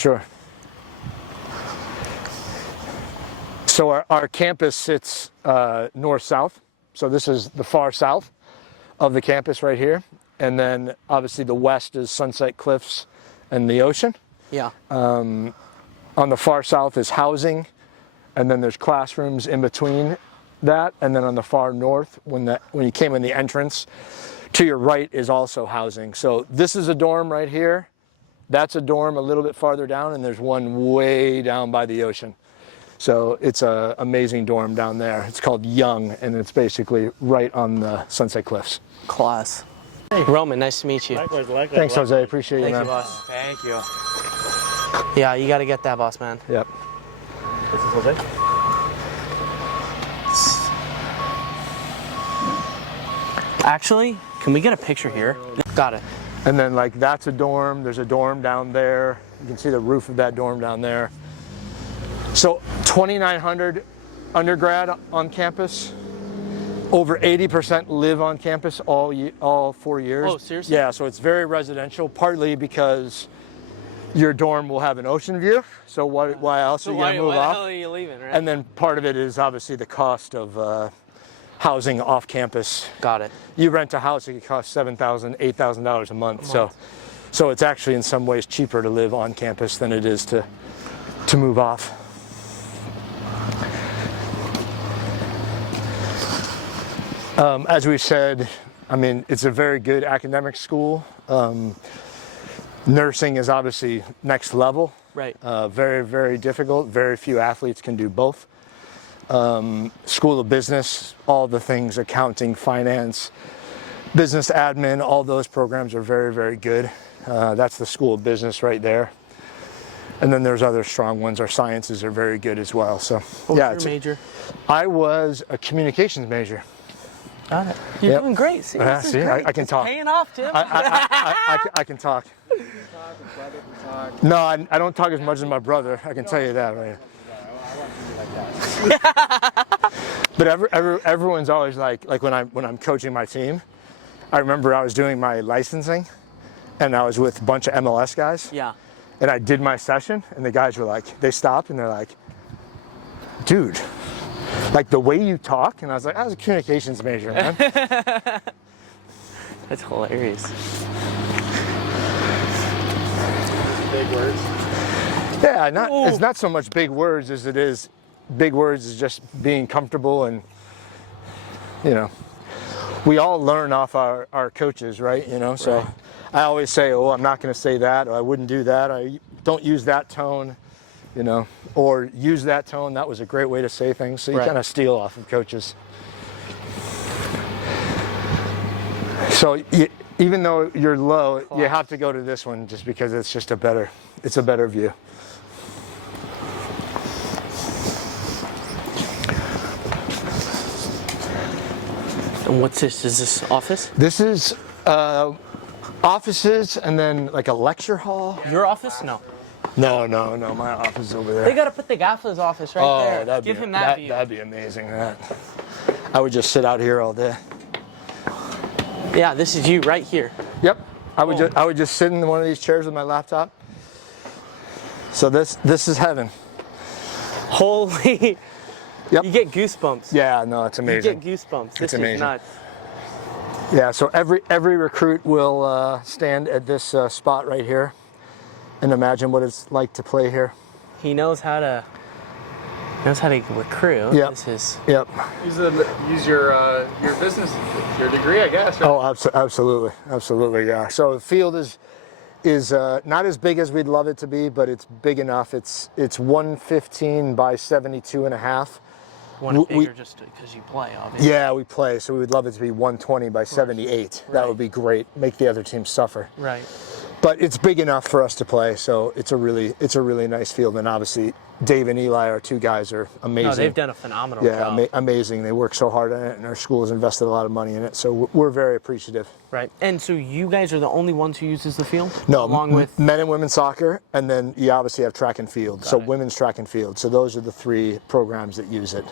Sure. So our campus sits north-south. So this is the far south of the campus right here. And then obviously the west is Sunset Cliffs and the ocean. Yeah. On the far south is housing, and then there's classrooms in between that. And then on the far north, when you came in the entrance, to your right is also housing. So this is a dorm right here. That's a dorm a little bit farther down, and there's one way down by the ocean. So it's an amazing dorm down there. It's called Young, and it's basically right on the Sunset Cliffs. Class. Hey, Roman, nice to meet you. Likewise. Thanks, Jose. Appreciate you, man. Thank you, boss. Thank you. Yeah, you got to get that, boss man. Yep. This is Jose. Actually, can we get a picture here? Got it. And then like that's a dorm. There's a dorm down there. You can see the roof of that dorm down there. So 2,900 undergrad on campus. Over 80% live on campus all 4 years. Oh, seriously? Yeah, so it's very residential, partly because your dorm will have an ocean view. So why else are you going to move why off? the hell are you leaving, right? And then part of it is obviously the cost of housing off campus. Got it. You rent a house, it could cost $7,000, $8,000 a month. So it's actually in some ways cheaper to live on campus than it is to move off. As we said, I mean, it's a very good academic school. Nursing is obviously next level. Right. Very, very difficult. Very few athletes can do both. School of Business, all the things, accounting, finance, business admin, all those programs are very, very good. That's the School of Business right there. And then there's other strong ones. Our sciences are very good as well. So, What was your major? I was a communications major. Got it. You're doing great. See, See, I can talk. Paying off, Tim. I can talk. No, I don't talk as much as my brother. I can tell you that, right? But everyone's always like when I'm coaching my team. I remember I was doing my licensing, and I was with a bunch of MLS guys. Yeah. And I did my session, and the guys were like, they stopped, and they're like, dude, like the way you talk. And I was like, I was a communications major, man. That's hilarious. Big words. Yeah, it's not so much big words as it is. Big words is just being comfortable, and we all learn off our coaches, right? So right. I always say, oh, I'm not going to say that, or I wouldn't do that, or don't use that tone, or use that tone. That was a great way to say things. So you kind of steal off of coaches. So even though you're low, you have to go to this one just because it's just a better view. And what's this? Is this office? This is offices, and then like a lecture hall. Your office? No. No. My office is over there. They gotta put the gaffer's office right there. Give him that view. That'd be amazing. I would just sit out here all day. Yeah, this is you right here. Yep. I would just sit in one of these chairs with my laptop. So this is heaven. Holy. Yep. You get goosebumps. Yeah, no, it's amazing. You get goosebumps. This It's amazing. is nuts. Yeah, so every recruit will stand at this spot right here and imagine what it's like to play here. He knows how to recruit. Yep. Yep. Use your business, your degree, I guess. Right? Oh, absolutely, yeah. So the field is not as big as we'd love it to be, but it's big enough. It's 115 by 72 and a half. One bigger just because you play, obviously. Yeah, we play, so we would love it to be 120 by 78. That would be great. Make the other team suffer. Right. But it's big enough for us to play, so it's a really nice field. And obviously, Dave and Eli, our two guys, are amazing. No, they've done a phenomenal job. Yeah, amazing. They work so hard on it, and our school has invested a lot of money in it. So we're very appreciative. Right. And so you guys are the only ones who uses the field? No, along with men and women's soccer, and then you obviously have track and field. So women's track and field. So those are the three programs that use it.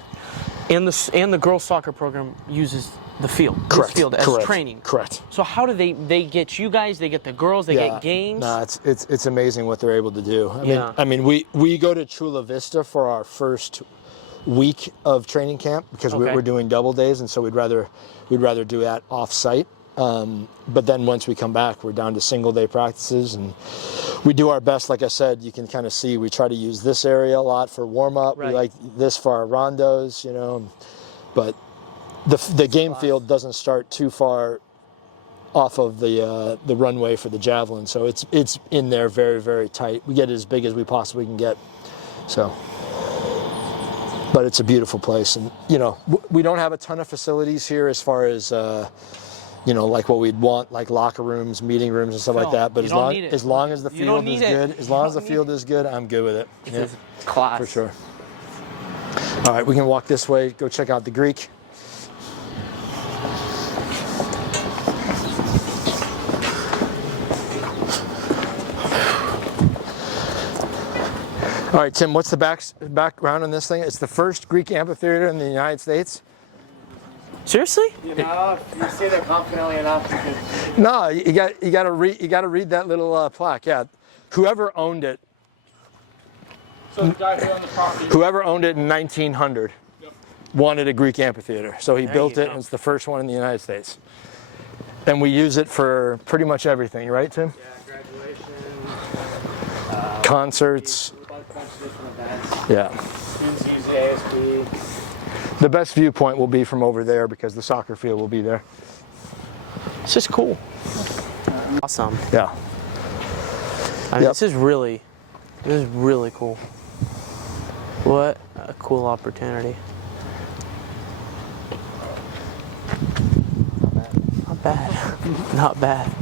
And the girls soccer program uses the field, Correct. this field as Correct. training. Correct. So how do they get you guys? They get the girls. They get games. No, it's amazing what they're able to do. Yeah. I mean, we go to Chula Vista for our first week of training camp because Okay. we're doing double days, and so we'd rather do that off site. But then once we come back, we're down to single day practices, and we do our best. Like I said, you can kind of see we try to use this area a lot for warm up. Right. We like this for our rondos, but the game field doesn't start too far off of the runway for the javelin, so it's in there very, very tight. We get it as big as we possibly can get. So, but it's a beautiful place, and we don't have a ton of facilities here as far as like what we'd want, like locker rooms, meeting rooms, and stuff like that. But as long as the field is good, as long as the field is good, I'm good with it. Yeah, Class for sure. All right, we can walk this way. Go check out the Greek. All right, Tim, what's the background on this thing? It's the first Greek amphitheater in the United States. Seriously? You say that confidently enough. No, you got to read that little plaque. Yeah, whoever owned it. So the guy who owned the property. Whoever owned it in 1900 wanted a Greek amphitheater, so he built it, and it's the first one in the United States. And we use it for pretty much everything, right, Tim? Yeah, graduation. Concerts. A bunch of different events. Yeah. Students use the ASB. The best viewpoint will be from over there because the soccer field will be there. It's just cool. Awesome. Yeah. I mean, this is really cool. What a cool opportunity. Not bad. Not bad.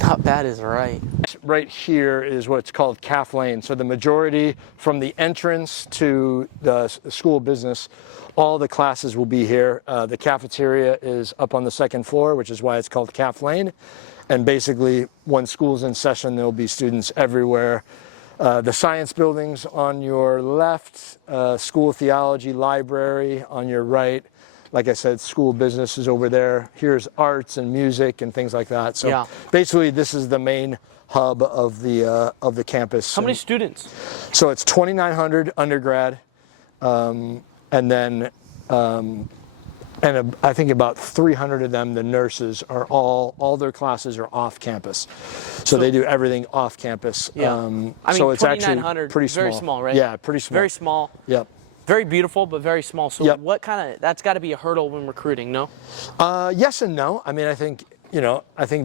Not bad is right. Right here is what's called Calf Lane. So the majority from the entrance to the school of business, all the classes will be here. The cafeteria is up on the second floor, which is why it's called Calf Lane. And basically, when school's in session, there'll be students everywhere. The science buildings on your left, school of theology library on your right. Like I said, school of business is over there. Here's arts and music and things like that. So basically, this is the main hub of the campus. How many students? So it's 2,900 undergrad, and then I think about 300 of them, the nurses, are all their classes are off campus. So they do everything off campus. Yeah. I mean, so it's actually pretty small. Very small, right? Yeah, pretty small. Very small. Yep. Very beautiful, but very small. So Yep. that's got to be a hurdle when recruiting, no? Yes and no. I mean, I think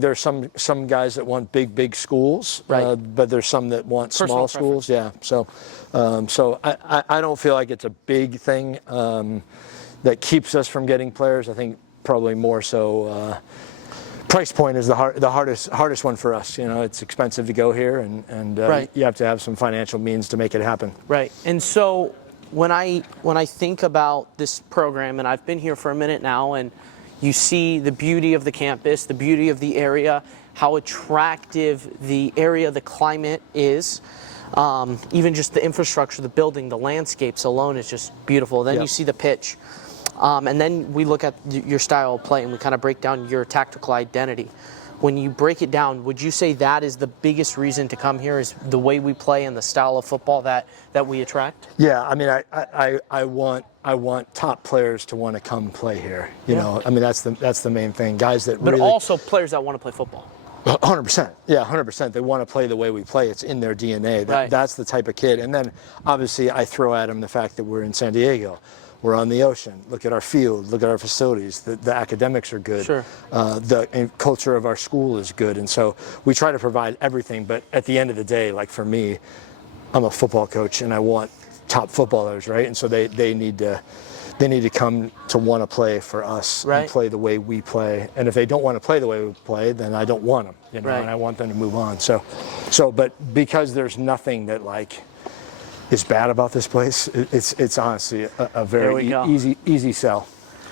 there's some guys that want big schools, right? But there's some that want Personal small schools. Yeah. So I don't feel like it's a big thing that keeps us from getting players. I think probably more so price point is the hardest one for us. It's expensive to go here, and right. You have to have some financial means to make it happen. Right. And so when I think about this program, and I've been here for a minute now, and you see the beauty of the campus, the beauty of the area, how attractive the area, the climate is. Even just the infrastructure, the building, the landscapes alone is just beautiful. Then you see the pitch. And then we look at your style of play, and we kind of break down your tactical identity. When you break it down, would you say that is the biggest reason to come here, is the way we play and the style of football that we attract? Yeah, I mean, I want top players to want to come play here. You know, I mean, that's the main thing. Guys that but really, also players that want to play football. 100%. Yeah, 100%. They want to play the way we play. It's in their DNA. That's the type of kid. And then obviously I throw at them the fact that we're in San Diego. We're on the ocean. Look at our field. Look at our facilities. The academics are good. Sure. The culture of our school is good. And so we try to provide everything. But at the end of the day, like for me, I'm a football coach and I want top footballers, right? And so they need to come to want to play for us and play the way we play. And if they don't want to play the way we play, then I don't want them, and I want them to move on. So, but because there's nothing that like is bad about this place, it's honestly a very easy sell.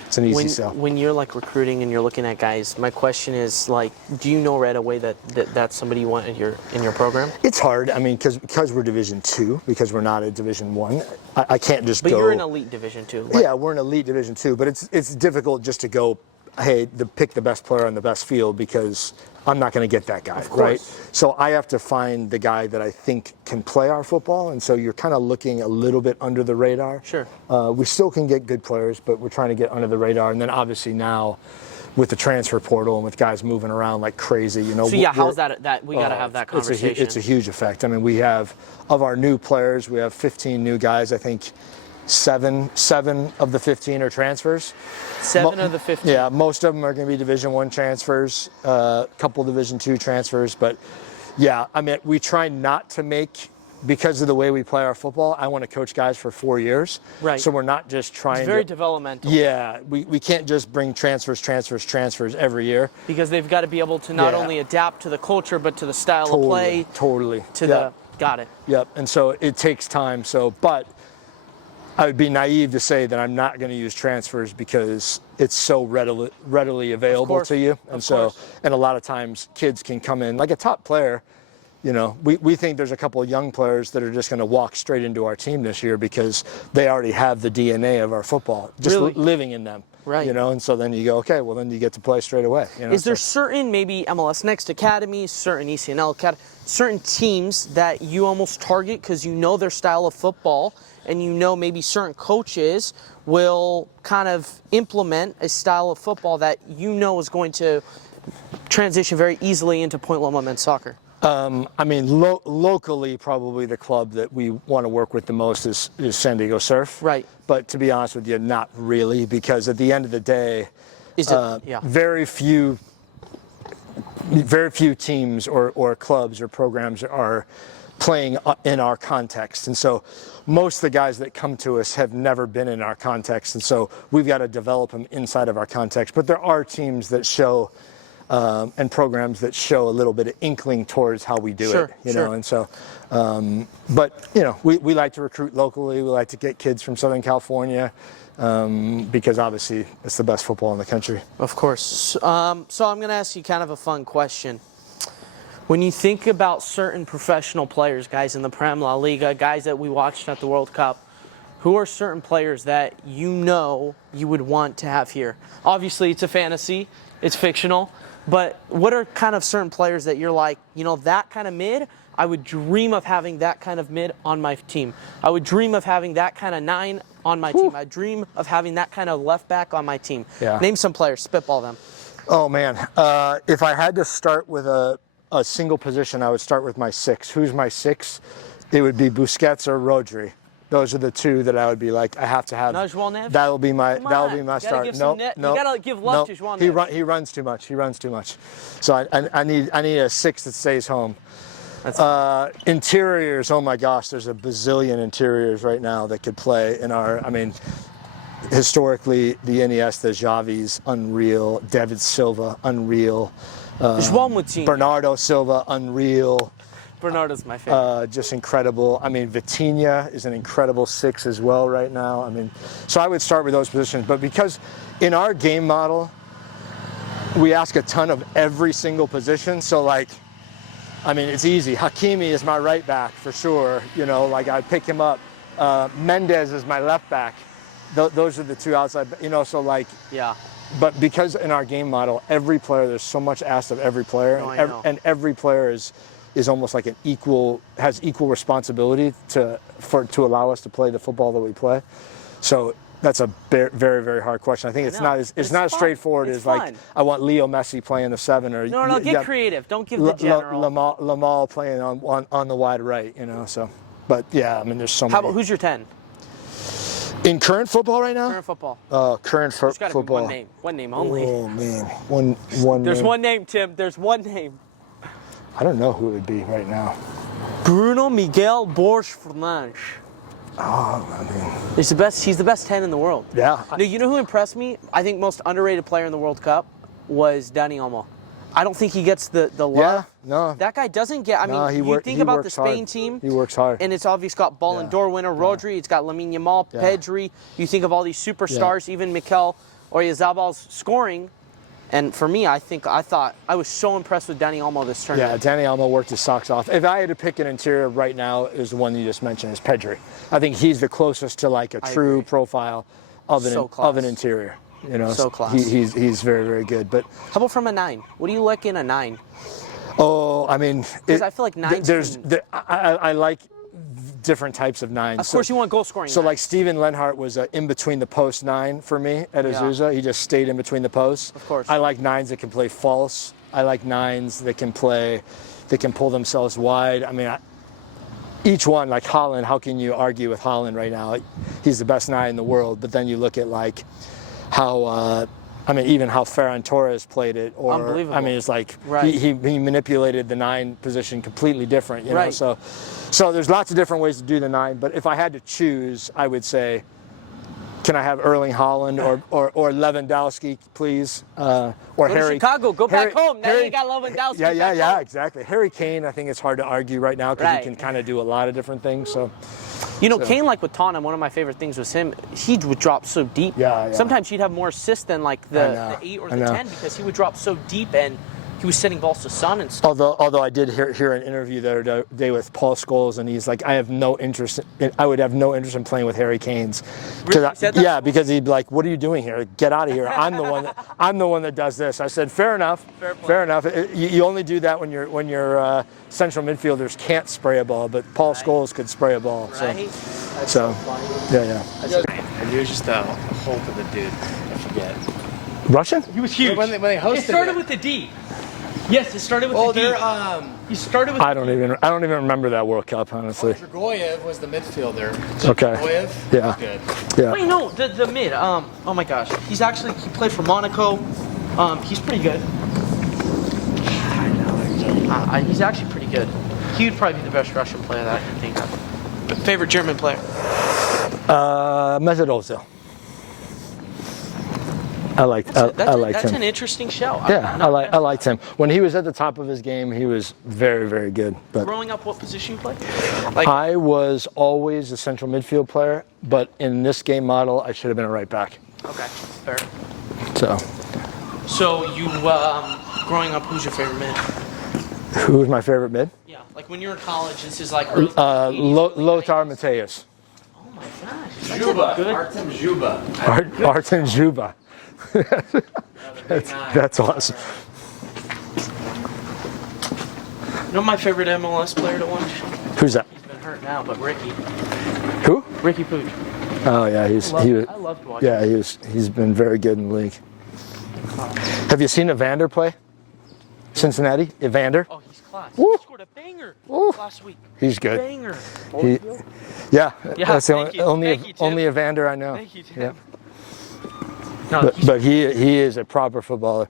It's an easy sell. When you're like recruiting and you're looking at guys, my question is like, do you know right away that's somebody you want in your program? It's hard. I mean, because we're Division II, because we're not a Division I. I can't just go. But you're in elite Division II. Like, yeah, we're in elite Division II, but it's difficult just to go, hey, pick the best player on the best field, because I'm not going to get that guy, right? So I have to find the guy that I think can play our football, and so you're kind of looking a little bit under the radar. Sure. We still can get good players, but we're trying to get under the radar, and then obviously now, with the transfer portal and with guys moving around like crazy, you know. So yeah, how's that we got to have that conversation. It's a huge effect. I mean, we have, of our new players, we have 15 new guys. I think seven of the 15 are transfers. 7 of the 15. Yeah, most of them are going to be Division I transfers, a couple Division II transfers. But yeah, I mean, we try not to make, because of the way we play our football, I want to coach guys for 4 years. Right. So we're not just trying It's very developmental. Yeah, we can't just bring transfers every year. Because they've got to be able to not only adapt to the culture, but to the style of play. Totally. Got it. Yep, and so it takes time. But I would be naive to say that I'm not going to use transfers because it's so readily available to you. And and a lot of times kids can come in, like a top player, you know, we think there's a couple of young players that are just going to walk straight into our team this year because they already have the DNA of our football, just living in them. Right. You know, and so then you go, okay, well then you get to play straight away. You know? Is there certain maybe MLS Next academies, certain ECNL academies, certain teams that you almost target because you know their style of football, and you know maybe certain coaches will kind of implement a style of football that you know is going to transition very easily into Point Loma men's soccer? I mean, locally, probably the club that we want to work with the most is San Diego Surf. Right. But to be honest with you, not really, because at the end of the day, very few teams or clubs or programs are playing in our context. And so most of the guys that come to us have never been in our context. And so we've got to develop them inside of our context. But there are teams that show and programs that show a little bit of inkling towards how we do it, you know, and so, but you know, we like to recruit locally. We like to get kids from Southern California because obviously it's the best football in the country. Of course. So I'm going to ask you kind of a fun question. When you think about certain professional players, guys in the Prem La Liga, guys that we watched at the World Cup, who are certain players that you know you would want to have here? Obviously, it's a fantasy, it's fictional, but what are kind of certain players that you're like, you know, that kind of mid, I would dream of having that kind of mid on my team. I would dream of having that kind of 9 on my team. I dream of having that kind of left back on my team. Yeah. Name some players, spitball them. Oh man, if I had to start with a single position, I would start with my 6. Who's my 6? It would be Busquets or Rodri. Those are the 2 that I would be like, I have to have. Najwa That'll be my start. No. You gotta give love to João Neves. He runs too much. So I need a 6 that stays home. Interiors, oh my gosh, there's a bazillion interiors right now that could play in our, I mean, historically, the Iniesta, Xavi's unreal, David Silva, unreal. Bernardo Silva, unreal. Bernardo's my favorite. Just incredible. I mean, Vitinha is an incredible 6 as well right now. I mean, so I would start with those positions. But because in our game model, we ask a ton of every single position. So, like, I mean, it's easy. Hakimi is my right back for sure. You know, like I pick him up. Mendez is my left back. Those are the 2 outside. You know, so like. Yeah. But because in our game model, every player, there's so much asked of every player, and every player is almost like has equal responsibility to allow us to play the football that we play. So that's a very, very hard question. I think it's not as straightforward as like I want Leo Messi playing the 7 or get creative. Don't give the general. Lamal playing on the wide right, you know. So, but yeah, I mean, there's so many. How about who's your 10? In current football right now? Current football. There's gotta football. Be one name only. Oh man, one. There's name. one name, Tim. There's one name. I don't know who it would be right now. Bruno Miguel Borges Fernandes. Oh, I mean, he's the best. He's the best 10 in the world. Yeah. No, you know who impressed me? I think most underrated player in the World Cup was Dani Olmo. I don't think he gets the love. Yeah, no. That guy doesn't get. I mean, you think about the Spain team. He works hard. And it's obvious got Ballon d'Or winner Rodri. It's got Lamine Yamal, Pedri. You think of all these superstars, even Mikel Oyarzábal's scoring. And for me, I thought I was so impressed with Danny Olmo this tournament. Yeah, Danny Olmo worked his socks off. If I had to pick an interior right now, is the one you just mentioned, is Pedri. I think he's the closest to like a true profile of an interior. You know, so class. He's very, very good. But how about from a 9? What do you like in a 9? Oh, I mean, because I feel like 9s. I like different types of 9s. Of course, you want goal scoring. So 9s. like Steven Lenhart was a in between the post 9 for me at Azusa. He just stayed in between the posts. Of course. I like 9s that can play false. I like 9s that can pull themselves wide. I mean, each one, like Haaland, how can you argue with Haaland right now? He's the best 9 in the world. But then you look at like how. Even how Ferran Torres played it, or unbelievable. I mean, it's like right. he manipulated the 9 position completely different, you know. Right. So there's lots of different ways to do the 9. But if I had to choose, I would say, can I have Erling Haaland or Lewandowski, please, or go Harry? To Chicago, go back home. Now you got Lewandowski. Yeah, exactly. Harry Kane, I think it's hard to argue right now because right. he can kind of do a lot of different things. So. Kane, like with Tottenham, one of my favorite things was him. He would drop so deep. Yeah. Sometimes he'd have more assists than like the 8 or the 10 because he would drop so deep and he was sending balls to Son and stuff. Although I did hear an interview the other day with Paul Scholes, and he's like, I would have no interest in playing with Harry Kane's. Really? Yeah, because he'd be like, what are you doing here? Get out of here. I'm the one that does this. I said, fair enough. Fair enough. You only do that when your central midfielders can't spray a ball, but Paul Scholes could spray a ball. Right. So yeah. And he was just a hulk of a dude. I forget. Russian? He was huge. When they hosted It started with the D. Yes, it started with the D. He started with. I don't even remember that World Cup, honestly. Dragoyev was the midfielder. Okay. Dragoyev? Yeah. Good. Yeah. Wait, no, the mid. Oh my gosh, he played for Monaco. He's pretty good. He's actually pretty good. He would probably be the best Russian player that I can think of. But favorite German player? Mesut Ozil. I liked him. That's an interesting show. I liked him. When he was at the top of his game, he was very, very good. But growing up, what position you played? I was always a central midfield player, but in this game model, I should have been a right back. Okay, fair. So you, growing up, who's your favorite mid? Who was my favorite mid? Yeah, like when you were in college, this is like Lothar Matthäus. Oh my gosh. Artem Zhuba. Artem Zhuba. That's awesome. You know my favorite MLS player to watch? Who's that? He's been hurt now, but Ricky. Who? Ricky Puig. Oh yeah, I loved watching. Yeah, he's been very good in the league. Have you seen Evander play? Cincinnati, Evander. Oh, he's class. Woo. He scored a banger last week. He's good. Banger. Yeah, that's the only Tim. Evander I know. Thank you, Tim. Yeah. No, But he is a proper footballer.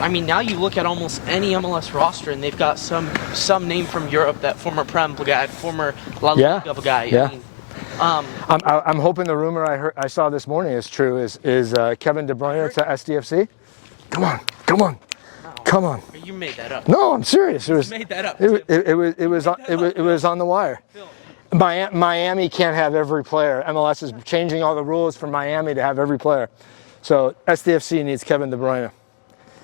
I mean, now you look at almost any MLS roster, and they've got some name from Europe, that former Prem guy, former La Liga guy. Yeah. I mean, I'm hoping the rumor I saw this morning is true. Is Kevin De Bruyne to SDFC? Come on. You made that up. No, I'm serious. You made that up. It was on the wire. Miami can't have every player. MLS is changing all the rules for Miami to have every player. So SDFC needs Kevin De Bruyne.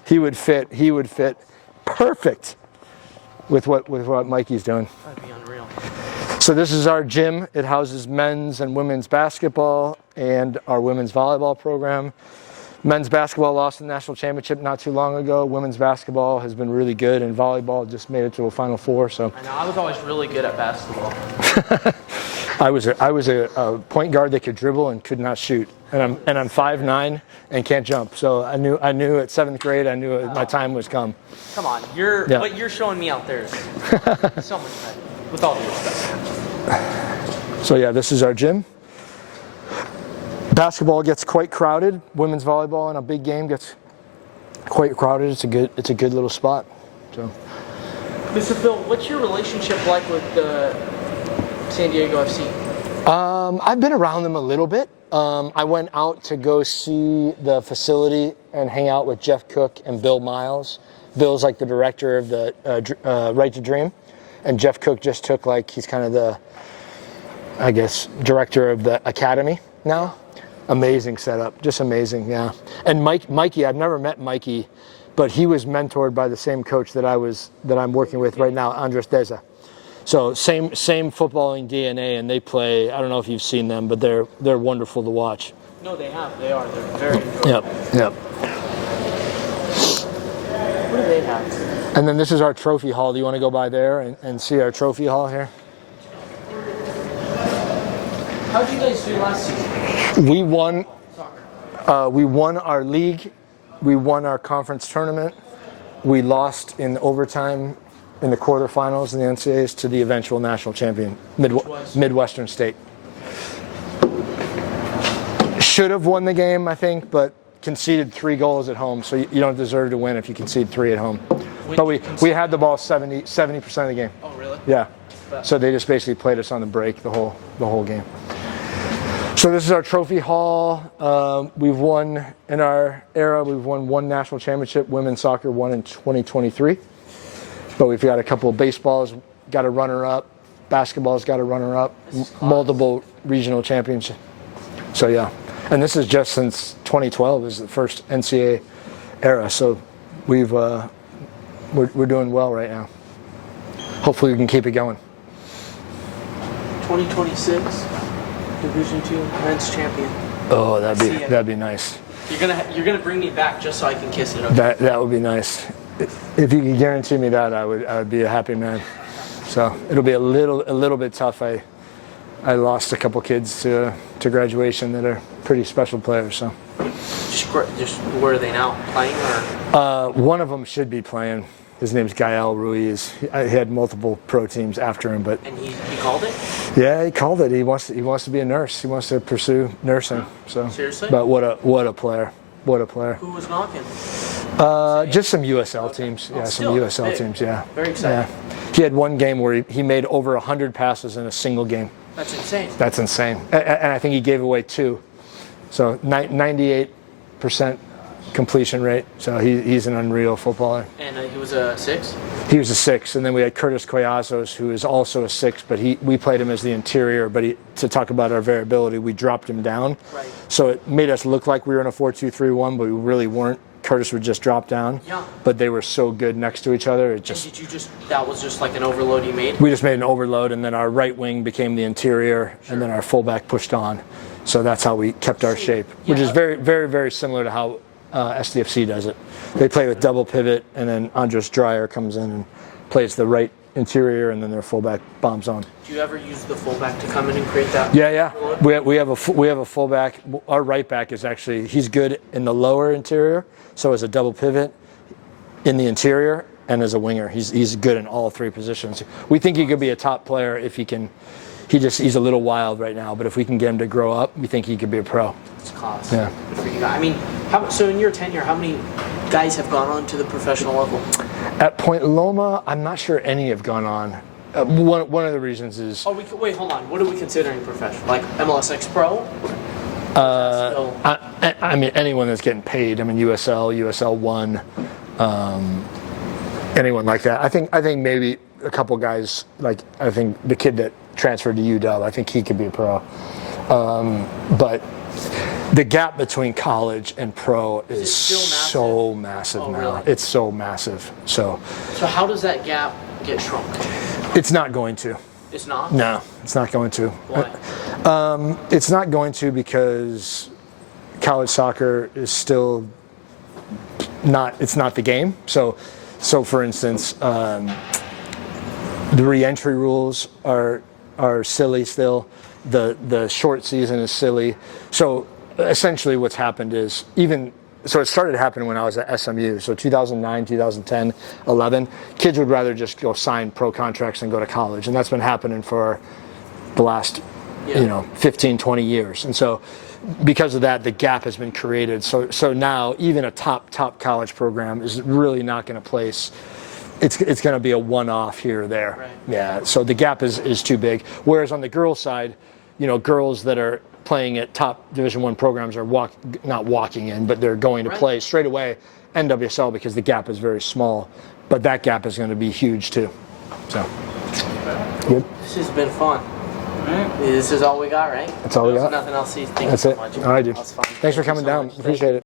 He would fit perfect with what Mikey's doing. That'd be unreal. So this is our gym. It houses men's and women's basketball and our women's volleyball program. Men's basketball lost the national championship not too long ago. Women's basketball has been really good, and volleyball just made it to a Final Four. So I know, I was always really good at basketball. I was a point guard that could dribble and could not shoot, and I'm 5'9" and can't jump. So I knew at 7th grade my time was come. Come on, what you're showing me out there is so much better. With all due respect. So yeah, this is our gym. Basketball gets quite crowded. Women's volleyball in a big game gets quite crowded. It's a good little spot. So. Mr. Phil, what's your relationship like with the San Diego FC? I've been around them a little bit. I went out to go see the facility and hang out with Jeff Cook and Bill Miles. Bill's like the director of the Right to Dream, and Jeff Cook just took he's kind of the I guess, director of the academy now. Amazing setup, just amazing, yeah. And Mikey, I've never met Mikey, but he was mentored by the same coach that I'm working with right now, Andres Deza. So same footballing DNA, and they play. I don't know if you've seen them, but they're wonderful to watch. No, they have. They are. They're very enjoyable. Yep. What do they have? And then this is our trophy hall. Do you want to go by there and see our trophy hall here? How did you guys do last season? We won our league. We won our conference tournament. We lost in overtime in the quarterfinals in the NCAAs to the eventual national champion, Midwestern State. Should have won the game, I think, but conceded 3 goals at home, so you don't deserve to win if you concede 3 at home. But we had the ball 70% of the game. Oh, really? Yeah. So they just basically played us on the break the whole game. So this is our trophy hall. We've won in our era. We've won 1 national championship. Women's soccer won in 2023. But we've got a couple of baseballs, got a runner-up. Basketball's got a runner-up. Multiple regional championships. So yeah, and this is just since 2012 is the first NCAA era. So we're doing well right now. Hopefully we can keep it going. 2026. Division II men's champion. Oh, that'd be nice. You're gonna bring me back just so I can kiss it. Okay? That would be nice. If you could guarantee me that, I would be a happy man. So it'll be a little bit tough. I lost a couple kids to graduation that are pretty special players. So just where are they now? Playing or? One of them should be playing. His name's Gael Ruiz. He had multiple pro teams after him, but and he called it. Yeah, he called it. He wants to be a nurse. He wants to pursue nursing. So seriously? But what a player! What a player! Who was knocking? Just some USL teams. Yeah, some USL big. teams. Yeah. Very exciting. Yeah. He had one game where he made over 100 passes in a single game. That's insane. That's insane. And I think he gave away 2. So 98% completion rate. So he's an unreal footballer. And he was a 6? He was a 6. And then we had Curtis Collazos, who is also a 6, but we played him as the interior. But to talk about our variability, we dropped him down. Right. So it made us look like we were in a 4-2-3-1, but we really weren't. Curtis would just drop down. Yeah. But they were so good next to each other. That was just like an overload you made? We just made an overload, and then our right wing became the interior, and then our fullback pushed on. So that's how we kept our shape, which is very, very, very similar to how SDFC does it. They play with double pivot, and then Andres Dreyer comes in and plays the right interior, and then their fullback bombs on. Do you ever use the fullback to come in and create that? Yeah. We have a fullback. Our right back is actually, he's good in the lower interior, so as a double pivot in the interior and as a winger. He's good in all 3 positions. We think he could be a top player if he can. He's a little wild right now, but if we can get him to grow up, we think he could be a pro. It's class. Yeah. Good for you guys. I mean, so in your tenure, how many guys have gone on to the professional level? At Point Loma, I'm not sure any have gone on. One of the reasons is. Oh, wait, hold on. What are we considering professional? Like MLSX Pro? I mean, anyone that's getting paid. I mean, USL, USL 1, anyone like that. I think maybe a couple guys, like I think the kid that transferred to UW, I think he could be a pro. But the gap between college and pro is so massive now. Really? It's so massive. So how does that gap get shrunk? it's not going to. It's not? No, it's not going to. Why? It's not going to because college soccer is still not the game. So for instance, the re-entry rules are silly still. The short season is silly. So essentially what's happened is so it started happening when I was at SMU. So 2009, 2010, 11, kids would rather just go sign pro contracts than go to college. And that's been happening for the last 15, 20 years. And so because of that, the gap has been created. So now even a top college program is really not going to place. It's going to be a one-off here or there. Right. Yeah. So the gap is too big. Whereas on the girls' side, girls that are playing at top Division I programs are not walking in, but they're going to play straight away NWSL because the gap is very small. But that gap is going to be huge too. So. Yep. This has been fun. This is all we got, right? That's all we got. Nothing else. Thank That's you it. so much. All right, dude. That was fun. Thanks for Thank you coming so down. much. Appreciate it.